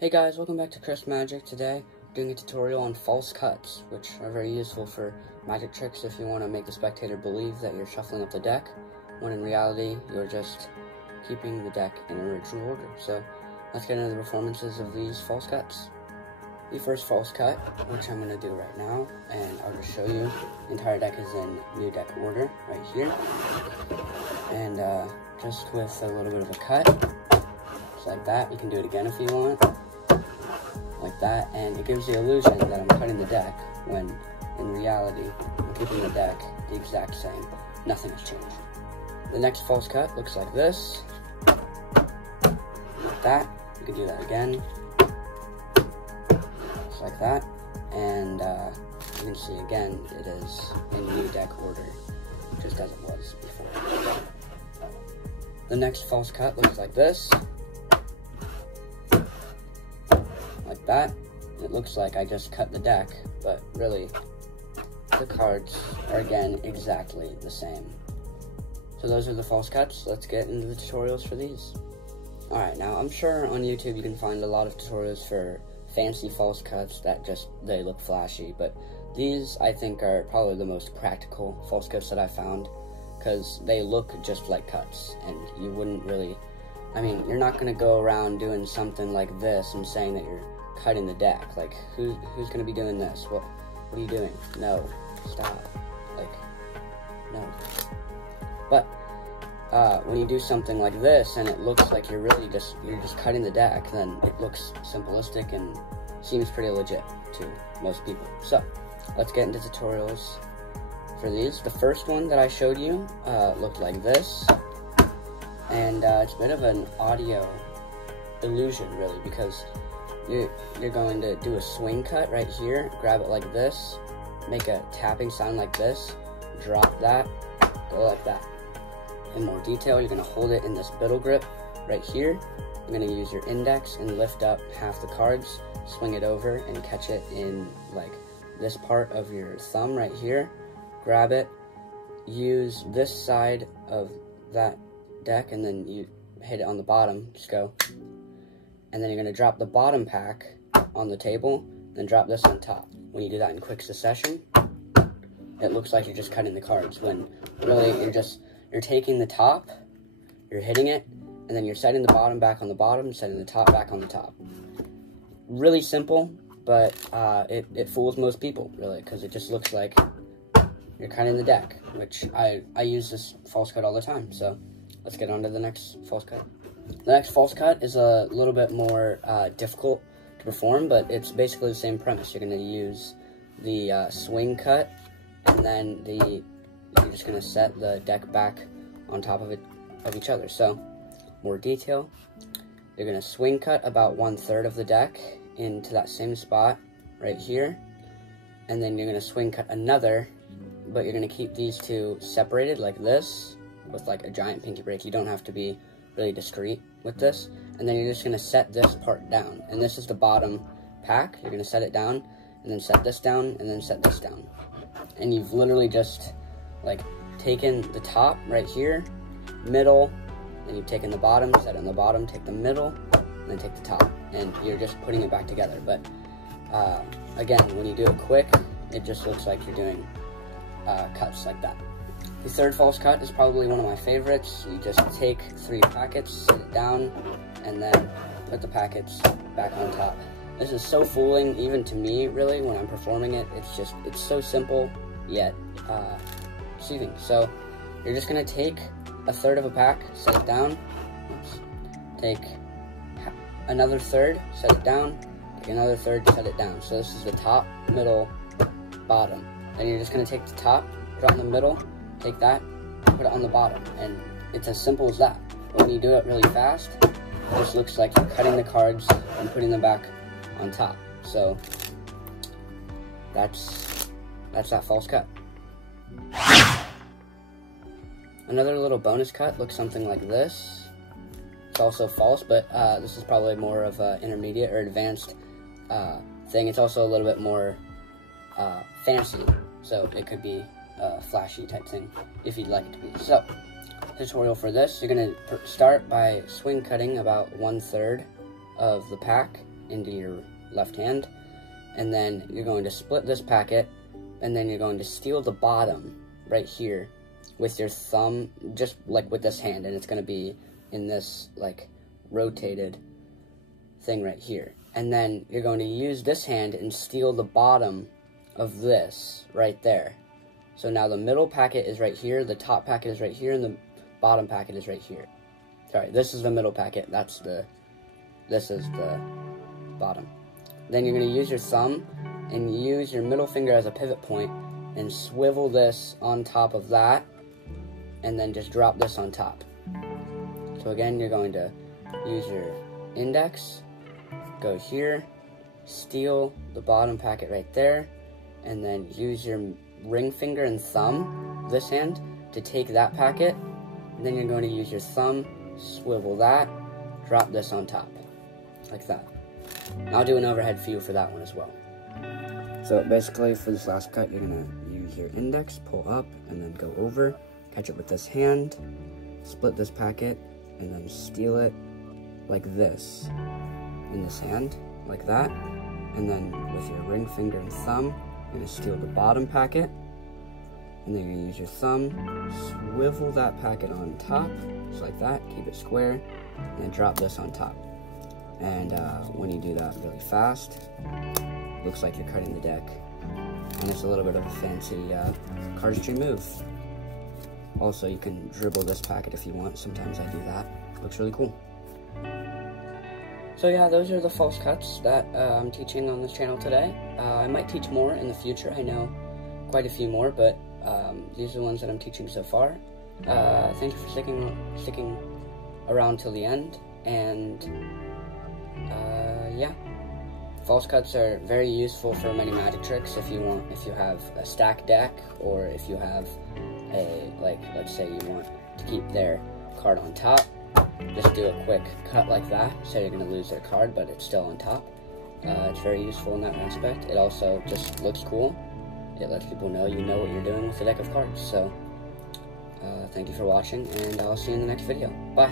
Hey guys, welcome back to Chris Magic. Today, I'm doing a tutorial on false cuts, which are very useful for magic tricks if you want to make the spectator believe that you're shuffling up the deck, when in reality, you're just keeping the deck in original order. So, let's get into the performances of these false cuts. The first false cut, which I'm going to do right now, and I'll just show you, the entire deck is in new deck order, right here. And just with a little bit of a cut, just like that. You can do it again if you want. Like that, and it gives the illusion that I'm cutting the deck, when in reality, I'm keeping the deck the exact same. Nothing has changed. The next false cut looks like this. Like that. You can do that again. Just like that. And you can see again, it is in new deck order, just as it was before. The next false cut looks like this. Like that. It looks like I just cut the deck, but really the cards are again exactly the same. So those are the false cuts. Let's get into the tutorials for these. Alright, now I'm sure on YouTube you can find a lot of tutorials for fancy false cuts that they look flashy, but these I think are probably the most practical false cuts that I found, because they look just like cuts, and you wouldn't really, you're not going to go around doing something like this and saying that you're cutting the deck. Like, who's going to be doing this? What are you doing? No. Stop. No. But, when you do something like this, and it looks like you're just cutting the deck, then it looks simplistic and seems pretty legit to most people. So, let's get into tutorials for these. The first one that I showed you, looked like this. And it's a bit of an audio illusion, really, because you're going to do a swing cut right here, grab it like this, make a tapping sound like this, drop that, go like that. In more detail, you're going to hold it in this biddle grip right here. You're going to use your index and lift up half the cards, swing it over, and catch it in like this part of your thumb right here. Grab it, use this side of that deck, and then you hit it on the bottom, just go. And then you're going to drop the bottom pack on the table, then drop this on top. When you do that in quick succession, it looks like you're just cutting the cards, when really you're taking the top, you're hitting it, and then you're setting the bottom back on the bottom, setting the top back on the top. Really simple, but it fools most people, really, because it just looks like you're cutting the deck, which I use this false cut all the time. So let's get on to the next false cut. The next false cut is a little bit more difficult to perform, but it's basically the same premise. You're going to use the swing cut, and then you're just going to set the deck back on top of each other. So, more detail, you're going to swing cut about 1/3 of the deck into that same spot right here, and then you're going to swing cut another, but you're going to keep these two separated like this, with like a giant pinky break. You don't have to be really discreet with this. And then you're just going to set this part down, and this is the bottom pack. You're going to set it down, and then set this down, and then set this down. And you've literally just like taken the top right here, middle, and you've taken the bottom, set it on the bottom, take the middle, and then take the top, and you're just putting it back together. But again, when you do it quick, it just looks like you're doing cuts like that. The third false cut is probably one of my favorites. You just take 3 packets, sit it down, and then put the packets back on top. This is so fooling, even to me, really, when I'm performing it. It's so simple, yet deceiving. So, you're just going to take 1/3 of a pack, set it down, take another 1/3, set it down, take another 1/3, set it down. So this is the top, middle, bottom. Then you're just going to take the top, put it on the middle, take that, put it on the bottom, and it's as simple as that. But when you do it really fast, it just looks like you're cutting the cards and putting them back on top. So that's that false cut. Another little bonus cut looks something like this. It's also false, but this is probably more of an intermediate or advanced thing. It's also a little bit more fancy, so it could be a flashy type thing if you'd like it to be. So, tutorial for this, you're going to start by swing cutting about 1/3 of the pack, into your left hand, and then you're going to split this packet, and then you're going to steal the bottom right here with your thumb, just like with this hand, and it's going to be in this like rotated thing right here. And then you're going to use this hand and steal the bottom of this right there. So now the middle packet is right here, the top packet is right here, and the bottom packet is right here. Sorry, this is the middle packet, this is the bottom. Then you're going to use your thumb and use your middle finger as a pivot point and swivel this on top of that, and then just drop this on top. So again, you're going to use your index, go here, steal the bottom packet right there, and then use your ring finger and thumb, this hand, to take that packet, and then you're going to use your thumb, swivel that, drop this on top, like that. And I'll do an overhead view for that one as well. So basically, for this last cut, you're going to use your index, pull up, and then go over, catch it with this hand, split this packet, and then steal it like this in this hand, like that. And then with your ring finger and thumb, you're going to steal the bottom packet, and then you're going to use your thumb, swivel that packet on top, just like that, keep it square, and then drop this on top. And when you do that really fast, looks like you're cutting the deck, and it's a little bit of a fancy cardistry move. Also, you can dribble this packet if you want. Sometimes I do that. Looks really cool. So yeah, those are the false cuts that I'm teaching on this channel today. I might teach more in the future. I know quite a few more, but these are the ones that I'm teaching so far. Thank you for sticking around till the end, and yeah. False cuts are very useful for many magic tricks if you have a stack deck, or if you have a, let's say you want to keep their card on top, just do a quick cut like that. So you're going to lose their card, but it's still on top. It's very useful in that aspect. It also just looks cool. It lets people know you know what you're doing with the deck of cards. So thank you for watching, and I'll see you in the next video. Bye.